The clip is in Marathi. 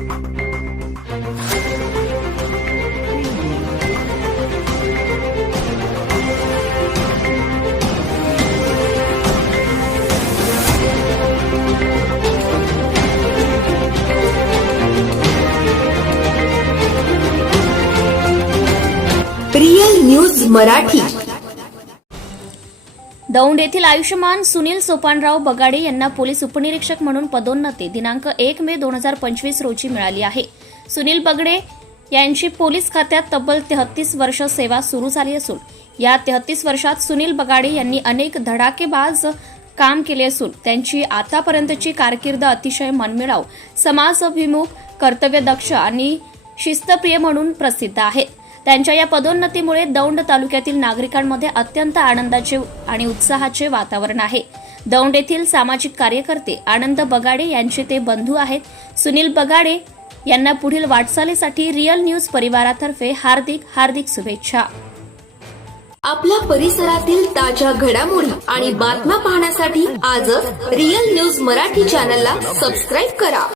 Real news Marathi. दौंड येथील आयुष्यमान सुनील सोपानराव बगाडे यांना पोलीस उपनिरीक्षक म्हणून पदोन्नती दिनांक 1 मे 2025 रोजी मिळाली आहे। सुनील बगाडे यांची पोलीस खात्यात तब्बल 33 वर्ष सेवा सुरू झाली असून या 33 वर्षात सुनील बगाडे यांनी अनेक धडाकेबाज काम केले असून त्यांची आतापर्यंतची कारकीर्द अतिशय मनमिळाऊ, समाजाभिमुख, कर्तव्यदक्ष आणि शिस्तप्रिय म्हणून प्रसिद्ध आहे। त्यांच्या या पदोन्नतीमुळे दौंड तालुक्यातील नागरिकांमध्ये अत्यंत आनंदाचे आणि उत्साहाचे वातावरण आहे। दौंड येथील सामाजिक कार्यकर्ते आनंद बगाडे यांचे ते बंधू आहेत। सुनील बगाडे यांना पुढील वाटचालीसाठी रियल न्यूज परिवारातर्फे हार्दिक शुभेच्छा। आपल्या परिसरातील ताज्या घडामोडी आणि बातम्या पाहण्यासाठी आजच रियल न्यूज मराठी चॅनलला सबस्क्राईब करा।